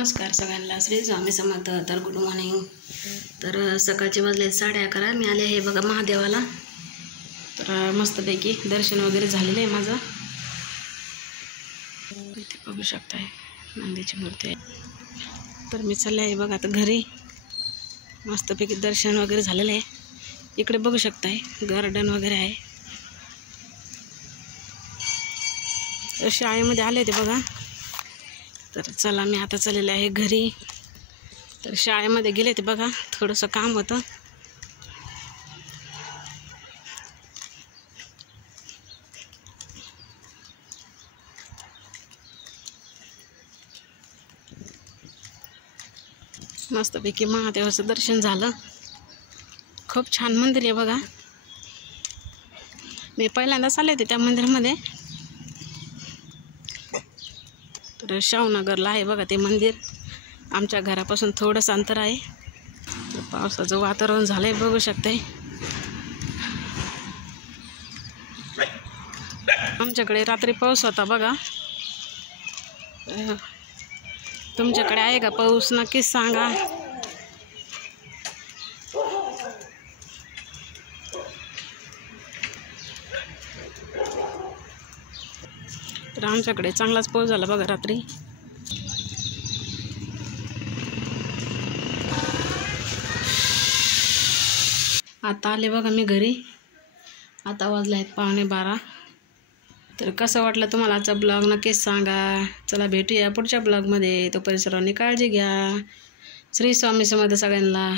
नमस्कार सगळ्यांना, श्री स्वामी समर्थ. तर गुड मॉर्निंग. तर सकाळचे वाजले 11:30. मी आले आहे बघा महादेवाला. तर मस्तपैकी दर्शन वगैरे झालेलं आहे माझं. इथे बघू शकताय नंदीची मूर्ती आहे. तर मी चालले आहे बघा आता घरी. मस्तपैकी दर्शन वगैरे झालेलं आहे. इकडे बघू शकताय गार्डन वगैरे आहे. शाळेमध्ये आले होते बघा. तर चला मी आता चाललेले आहे घरी. तर शाळेमध्ये गेले ते बघा, थोडंसं काम होतं. मस्तपैकी महादेवाचं दर्शन झालं. खूप छान मंदिर आहे बघा. मी पहिल्यांदाच आले होते त्या मंदिरामध्ये. तर शाहूनगरला आहे बघा ते मंदिर. आमच्या घरापासून थोडंसं अंतर आहे. तर पावसाचं वातावरण झालंय बघू शकते. आमच्याकडे रात्री पाऊस होता बघा. तुमच्याकडे आहे का पाऊस? नक्कीच सांगा. तर आमच्याकडे चांगलाच पाऊस झाला बघा रात्री. आता आले बघा मी घरी. आता वाजले आहेत 11:15. तर कसं वाटलं तुम्हाला आजचा ब्लॉग नक्कीच सांगा. चला भेटूया पुढच्या ब्लॉगमध्ये. तोपर्यंत सर्वांनी काळजी घ्या. श्री स्वामी समर्थ सगळ्यांना.